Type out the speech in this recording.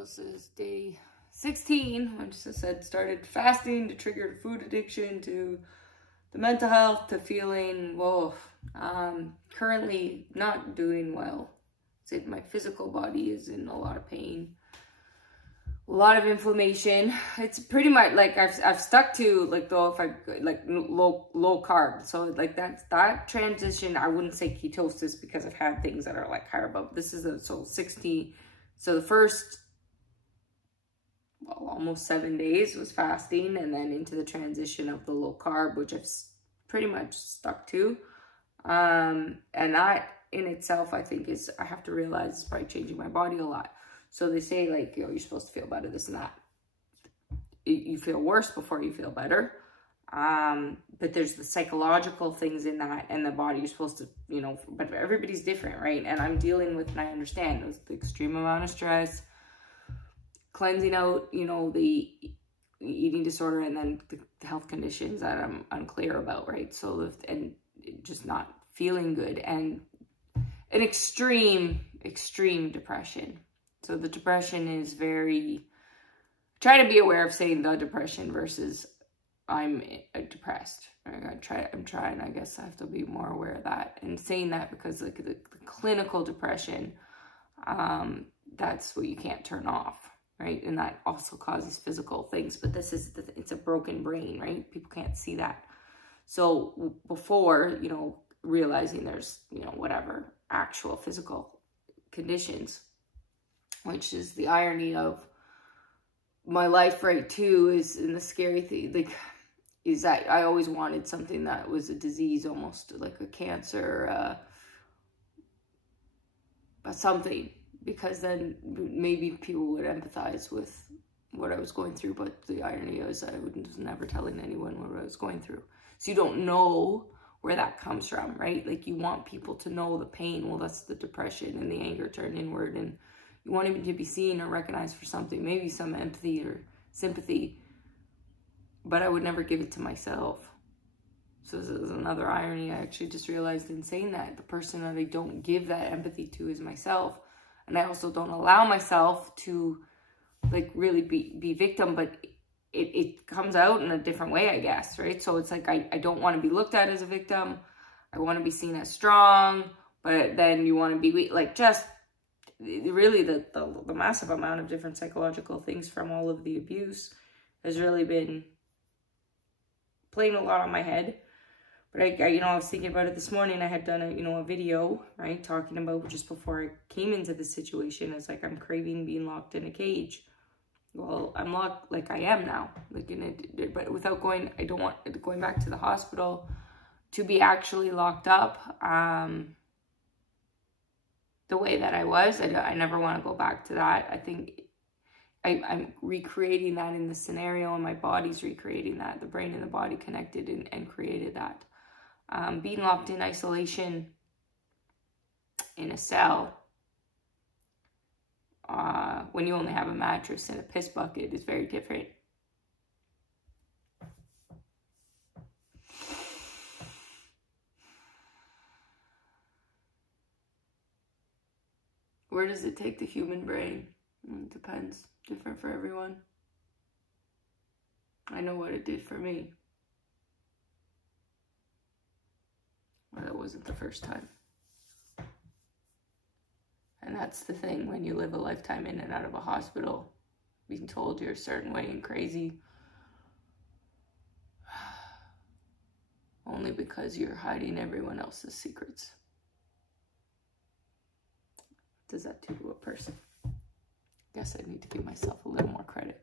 this is day 16. I just said started fasting to trigger food addiction, to the mental health, to feeling, whoa, currently not doing well. My physical body is in a lot of pain, a lot of inflammation. It's pretty much like I've stuck to like, though, if I like low carb. So like that transition, I wouldn't say ketosis because I've had things that are like higher above. This is so 60. So the first, well, almost 7 days was fasting, and then into the transition of the low carb, which I've pretty much stuck to. And that in itself, I think I have to realize it's probably changing my body a lot. So they say like, you know, you're supposed to feel better, this and that. You feel worse before you feel better. But there's the psychological things in that, and the body, you're supposed to, you know, but everybody's different, right? And I'm dealing with, and I understand, with the extreme amount of stress, cleansing out, you know, the eating disorder, and then the health conditions that I'm unclear about, right? So, and just not feeling good, and an extreme depression. So the depression is very, try to be aware of saying the depression versus I'm depressed. I'm trying, I guess I have to be more aware of that. And saying that because like the clinical depression, that's what you can't turn off, right? And that also causes physical things. But this is, it's a broken brain, right? People can't see that. So before, you know, realizing there's, you know, whatever actual physical conditions, which is the irony of my life right too, is, in the scary thing, like, is that I always wanted something that was a disease, almost like a cancer, something, because then maybe people would empathize with what I was going through. But the irony is I was never telling anyone what I was going through. So you don't know where that comes from, right? Like, you want people to know the pain. Well, that's the depression and the anger turned inward, and you want him to be seen or recognized for something, maybe some empathy or sympathy, but I would never give it to myself. So this is another irony. I actually just realized in saying that the person that I don't give that empathy to is myself. And I also don't allow myself to like really be victim, but it comes out in a different way, I guess, right? So it's like, I don't want to be looked at as a victim. I want to be seen as strong, but then you want to be weak, like just really the massive amount of different psychological things from all of the abuse has really been playing a lot on my head. But I you know, I was thinking about it this morning. I had done a video, right, talking about just before I came into this situation. It's like, I'm craving being locked in a cage. Well, I'm locked like I am now, like in it, but without going, I don't want going back to the hospital to be actually locked up. The way that I was, I never want to go back to that. I think I'm recreating that in the scenario, and my body's recreating that. The brain and the body connected and created that. Being locked in isolation in a cell, when you only have a mattress and a piss bucket, is very different. Where does it take the human brain? It depends. Different for everyone. I know what it did for me. Well, that wasn't the first time. And that's the thing, when you live a lifetime in and out of a hospital, being told you're a certain way and crazy, only because you're hiding everyone else's secrets. What does that do to a person? I guess I need to give myself a little more credit.